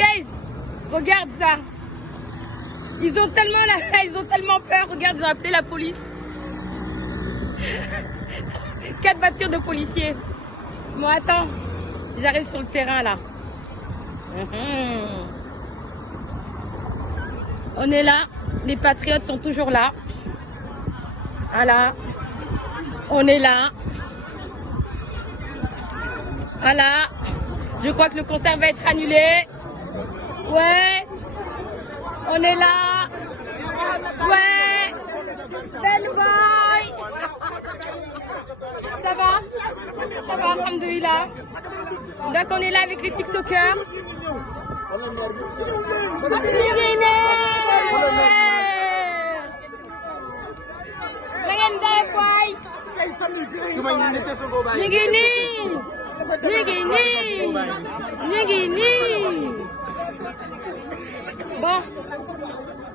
Case, regarde ça. Ils ont tellement peur. Regarde, ils ont appelé la police. 4 voitures de policiers. Bon, attends. J'arrive sur le terrain, là. On est là. Les patriotes sont toujours là. Voilà. On est là. Voilà. Je crois que le concert va être annulé. Ouais. On est là. Ouais. Stand by. Ça va? Ça va, alhamdoulilah. Donc on est là avec les TikTokers. Bon.